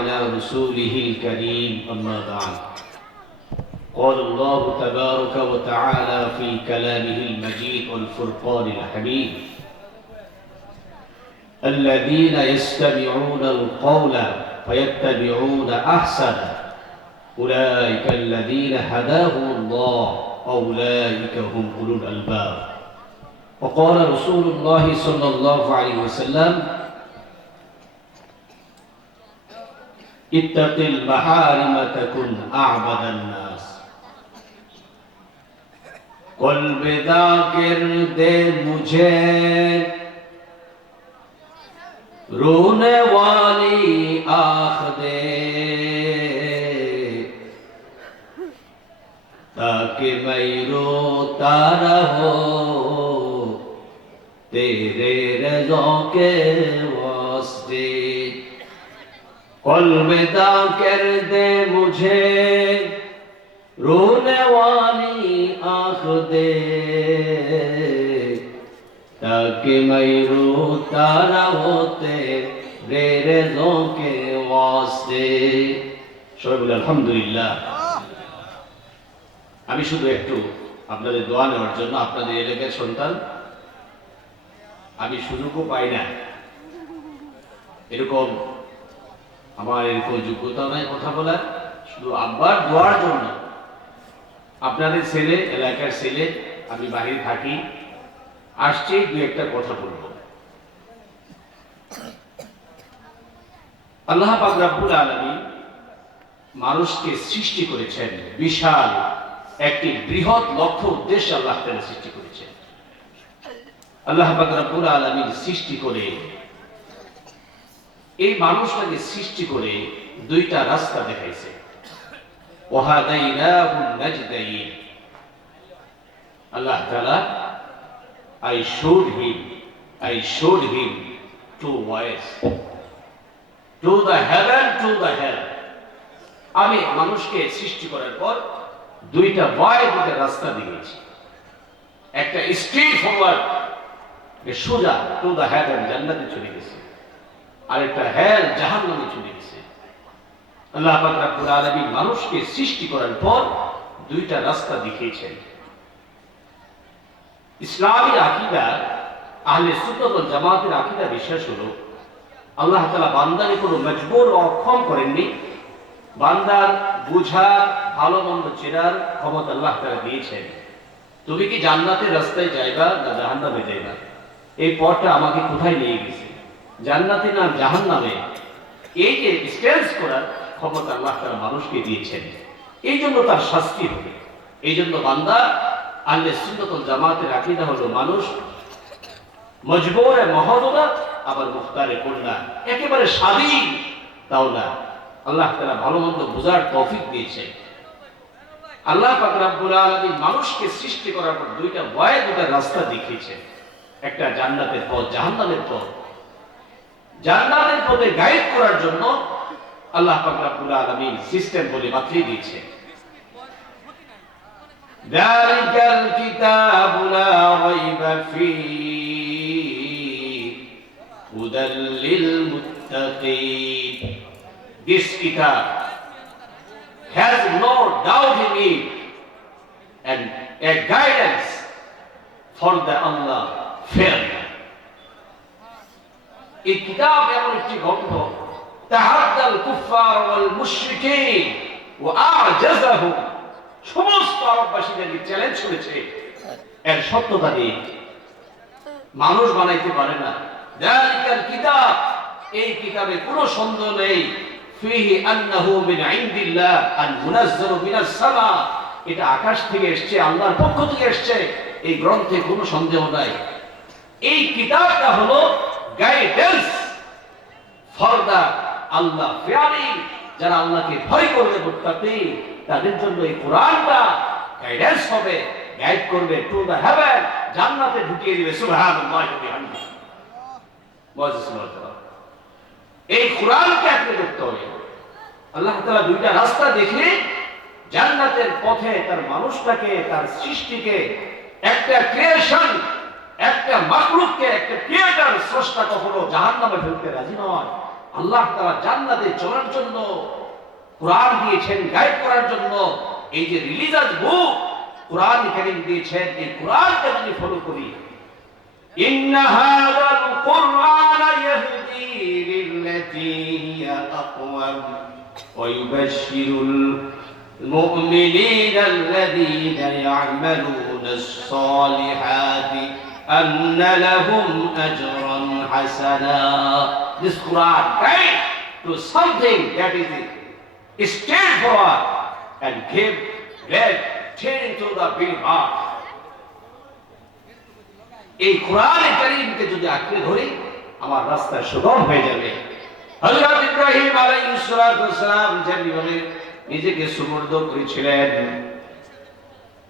على رسوله الكريم أما بعد. قال الله تبارك وتعالى في كلامه المجيد والفرقان الحميد الذين يستمعون القول فيتبعون أحسنه أولئك الذين هداهم الله أولئك هم أولو الألباب. وقال رسول الله صلى الله عليه وسلم ইত্তাতিল মাহারিম তাকুন আবাদান নাস। কলবে দাগির দে মুঝে। রোনে ওয়ালি আখ দে তাকে मैं रोता रहो तेरे रजों के अलविदा कर दे मुझे रोने वाली आंख दे ताकि मैं रोता न होते बेरजों के वास्ते সবাই আলহামদুলিল্লাহ। আমি শুধু একটু আপনাদের দোয়া নেওয়ার জন্য আপনাদের এলাকার সন্তান, আমি সুযোগও পাই না। এরকম আমার এরকম যোগ্যতা নাই কথা বলার, শুধু আব্বার দোয়ার জন্য। আপনাদের ছেলে, এলাকার ছেলে, আমি বাহিরে থাকি, আসছি, দু একটা কথা বলব। আল্লাহ পাক রাব্বুল আলামিন মানুষকে সৃষ্টি করেছেন বিশাল একটি বৃহৎ লক্ষ্য উদ্দেশ্যে আল্লাহ সৃষ্টি করেছেন। আল্লাহ পাক রাব্বুল আলামিন সৃষ্টি করে এই মানুষটাকে সৃষ্টি করে দুইটা রাস্তা দেখাইছে। আল্লাহ I showed him, I showed him two ways to the heaven, to the hell. আমি মানুষকে সৃষ্টি করার পর দুইটা ভয় দুইটা রাস্তা দিয়েছি একটা স্ট্রিট ফরওয়ার্ড সোজা টু দ্য হেভেন জান্নাতে চলে গেছে। হেল জাহান্নামে চলে গেছে। আল্লাহ রব্বুল আলামিন মানুষকে সৃষ্টি করার পর দুইটা রাস্তা দেখিয়েছেন। ইসলামী আহলে ওয়াল জামাতের আকীদা বিশ্বাস হলো, আল্লাহ তাআলা বান্দাকে কোনো মজবুর অক্ষম করেননি। বান্দার বুঝা ভালো মন্দ চেনার ক্ষমতা আল্লাহ তাআলা দিয়েছেন। তুমি কি জান্নাতের রাস্তায় যাইবা না জাহান্নামে যাইবা? এই পথটা আমাকে কোথায় নিয়ে গেছে? জান্নাতে না জাহান্নামে? এই যে করার ক্ষমতা আল্লাহ তাআলা মানুষকে দিয়েছেন। এই জন্য তার শাস্তি হবে। এই জন্য বান্দা আল্লে সুন্নতুল জামাতের আকীদা হলো মানুষ মজবুরে মহদরা আবার মুখতারে কন্যা। একেবারে স্বাধীন তাও না। আল্লাহ তাআলা ভালো মন্দ বোঝার তৌফিক দিয়েছে আল্লাহ পাক রব্বুল আলামিন মানুষকে সৃষ্টি করার পর দুইটা ভয় দুটা রাস্তা দেখিয়েছে একটা জান্নাতের পথ, জাহান্নামের পথ। জান্নাতের পথে গাইড করার জন্য আল্লাহ পাক রব্বুল আলামিন সিস্টেম বলে বাতলিয়ে দিয়েছে। দালিকাল কিতাবু লা রাইবা ফি, হুদাল লিল মুত্তাকিন। দিস কিতাব has no doubt in it and a guidance for the Allah fear এই কিতাব এমন একটি গ্রন্থ, তাহাদ্দাল কুফার ওয়াল আ'জাযাহুম সমস্ত আরববাসীদেরকে চ্যালেঞ্জ করেছে এর সত্যতা নিয়ে। মানুষ বানাইতে পারে না। কিতাব, এই কিতাবে কোনো সন্দেহ নেই। ফিহি আন্নাহু মিন ইনদিল্লাহ আন মুনাজ্জালু মিনাস সামা। এটা আকাশ থেকে এসেছে, আল্লাহর পক্ষ থেকে এসেছে। এই গ্রন্থে কোনো সন্দেহ নাই। এই কিতাবটা হলো গাইডেন্স ফর দা আল্লাহ ফিয়ারি, যারা আল্লাহকে ভয় করবে মুত্তাকি, তাদের জন্য এই কোরআনটা গাইডেন্স হবে গাইড করবে টু দ্য হেভেন জান্নাতে ঢুকিয়ে দিবে, সুবহানাল্লাহি ওয়া বিহামদিহি এই কোরআনকে আপনি দেখতে হবে। আল্লাহ তাআলা দুইটা রাস্তা দেখে জান্নাতের পথে তার মানুষটাকে, তার সৃষ্টিকে, একটা ক্রিয়েশন একটা মাকলুককে একটা ক্রিয়েটার স্রষ্টা কখনো জাহান্নামে ফেলতে রাজি নয় আল্লাহ তারা জান্নাতে চলার জন্য কোরআন দিয়েছেন গাইড করার জন্য এই যে রিলিজাস বুক কোরআন কারীম দিয়েছেন এই কোরআনকে যদি ফলো করি إن هذا القرآن يهدي للتي هي أقوم ويبشر المؤمنين الذين يعملون الصالحات أن لهم أجرا حسنا This Quran guide to something that is stand for and give red change to the believer. এই কোরআন কারীমকে যদি আঁকড়ে ধরি আমার রাস্তা সুগম হয়ে যাবে হযরত ইব্রাহিম আলাইহিস সালাতু ওয়াসসালাম যেভাবে নিজেকে সুপর্দ করেছিলেন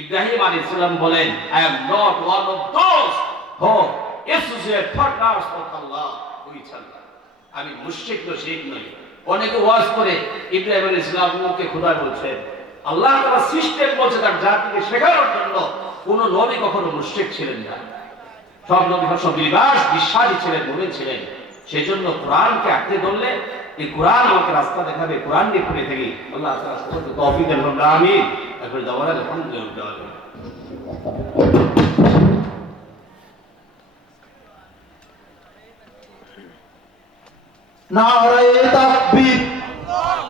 ইব্রাহিম আলী ইসলাম বলেন I am not one of those who associate partners with Allah with আমি মুশরিক তো শিখ নই। অনেকে ওয়াজ করে, ইব্রাহিম আলী ইসলামকে খোদা বলছেন আল্লাহ তাআলা সিস্টেম বলছে তার জাতিকে শেখানোর জন্য। কোন নবী কখনো মুশরিক ছিলেন না। সব নবী সব বিবাস বিশ্বাসী ছিলেন, মুমিন ছিলেন। সেই কোরআনকে আঁকড়ে ধরলে, এই কোরআন আমাকে রাস্তা দেখাবে, কোরআন নিয়ে পড়ে থাকি। আল্লাহ তাআলা সকলকে তৌফিক দান করুন আমিন তারপরে দাওয়ার আলহামদুলিল্লাহ নারায়ে তাকবীর